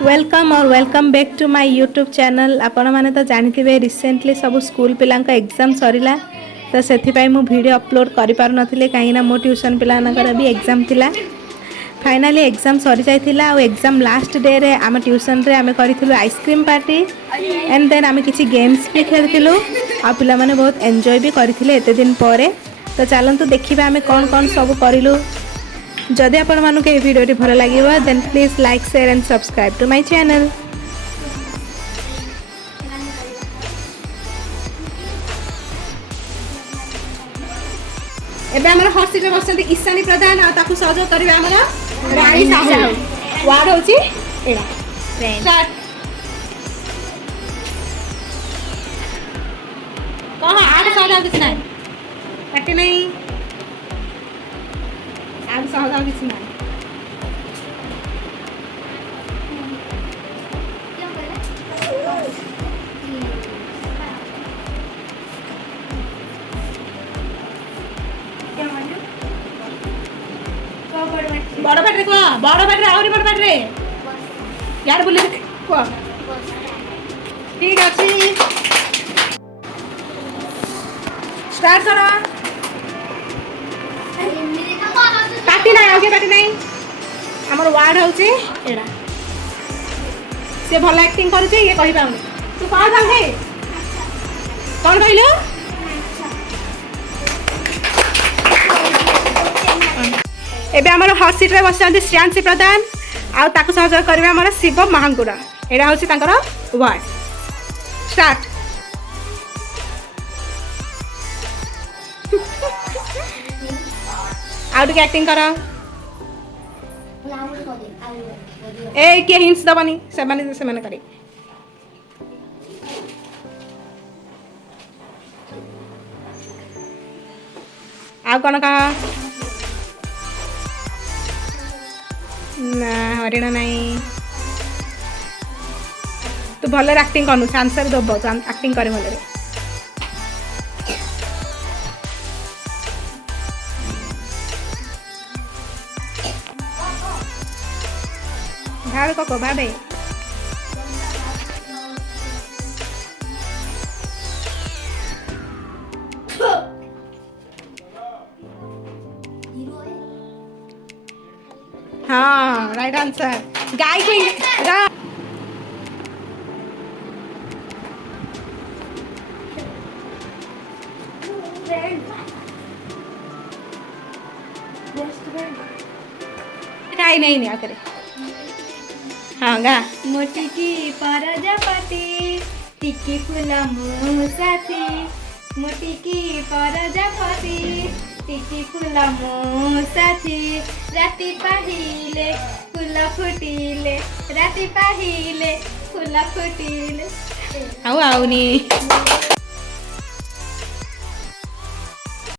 Welcome और welcome back to my YouTube channel. आपण मैंने तो जानते रिसेंटली सब स्कूल पिला एग्जाम सरीला तो से वीडियो अपलोड कर पार नथिले कहीं मो ट्यूशन पिलानकर भी एग्जाम थिला। फाइनाली एग्जाम सरी जाइथिला और एग्जाम लास्ट डे रे आम ट्यूशन रे आम करिथिलु आइसक्रीम पार्टी एंड देन आम किछि गेम्स भी खेलथिलु आ पिला माने बहुत एंजॉय भी करथिले एते दिन परे। तो चलंतु देखिबा आम कोन कोन सब करिलु। जदि आपण मानक ये वीडियो भल लगे then please like share and subscribe to my channel. एबे हमर हॉट सीट रे बसंती ईशानी प्रधान आ ताकू सहयोग करबे हमर रानी साहू वार्ड होची एडा स्टार्ट कहा आठ सहयोग किछ नाही काटे नहीं आम सहयोग किछ नाही बड़ बैटरी को बड़ बैटरी आउरी बड़ बैटरी यार बोले को ठीक अछि स्टार्ट करो पार्टी ना आगे पार्टी नहीं हमर वार्ड होची एडा से भल एक्टिंग करू ये कहि पाउनी तू कह जा हे कोन कहलो एबे हमर हॉट सीट रे बसंती श्रेयांशी प्रधान आ ताकू सहयोग करबे हमर शिव महांगुरा एडा होची तांकर वार्ड स्टार्ट आउट के एक्टिंग करा ए के हिंट्स दबनी से माने करी आ कोन का ना हरिण नहीं तू भले एक्टिंग करनु आंसर दब एक्टिंग करे भले भावे कको भावे हाँ राइट आंसर गाय को नहीं आकर हाँ गा मोटी की परजापति टिकी फुला मो साथी मोटी की परजापति टिकी फुला मो साथी राति पाहिले फुला फुटिले राति पाहिले फुला फुटिले आउ आउनी